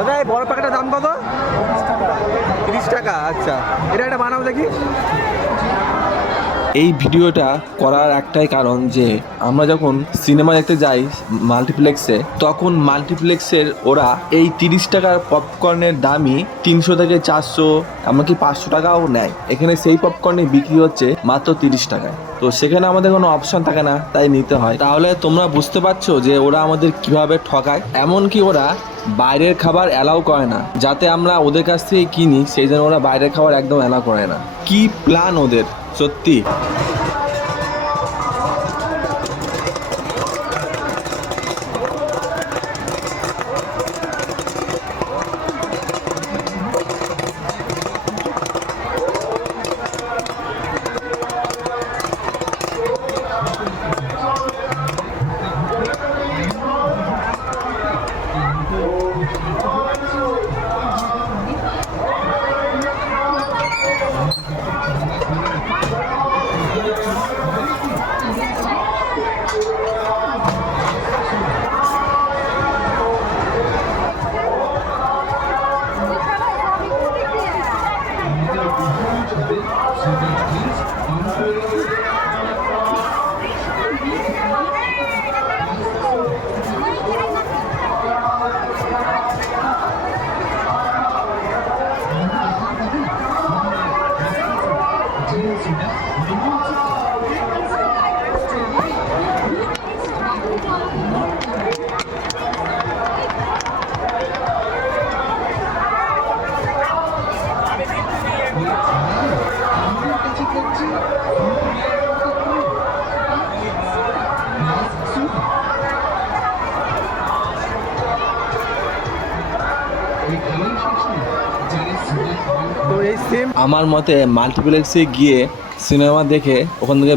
দাদা এই বড় প্যাকেটের দাম কত? 30 টাকা। আচ্ছা, এটা একটা বানাও দেখি। এই ভিডিওটা করার একটাই কারণ যে আমরা যখন সিনেমা দেখতে যাই মাল্টিপ্লেক্সে, তখন মাল্টিপ্লেক্সের ওরা এই 30 টাকার পপকর্নের দামই 300 থেকে 400 এমনকি 500 টাকাও নেয়। এখানে সেই পপকর্নে বিক্রি হচ্ছে মাত্র 30 টাকায়। তো সেখানে আমাদের কোনো অপশন থাকে না, তাই নিতে হয়। তাহলে তোমরা বুঝতে পারছো যে ওরা আমাদের কিভাবে ঠকায়। এমনকি ওরা বাইরের খাবার অ্যালাউ করে না, যাতে আমরা ওদের কাছ থেকে কিনি, সেই জন্য ওরা বাইরের খাবার একদম অ্যালাউ করে না। কি প্ল্যান ওদের সত্যি। আমার মতে মাল্টিপ্লেক্সে গিয়ে সিনেমা দেখে ওখান থেকে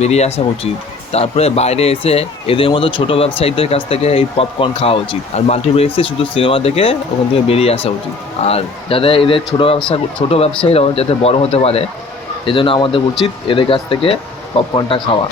বেরিয়ে আসা উচিত। তারপরে বাইরে এসে এদের মতো ছোট ব্যবসায়ীদের কাছ থেকে এই পপকর্ন খাওয়া উচিত। আর মাল্টিপ্লেক্সে শুধু সিনেমা দেখে ওখান থেকে বেরিয়ে আসা উচিত। আর যাতে এদের ছোট ব্যবসায়ীরাও যাতে বড় হতে পারে, এজন্য আমাদের উচিত এদের কাছ থেকে পপকর্নটা খাওয়া।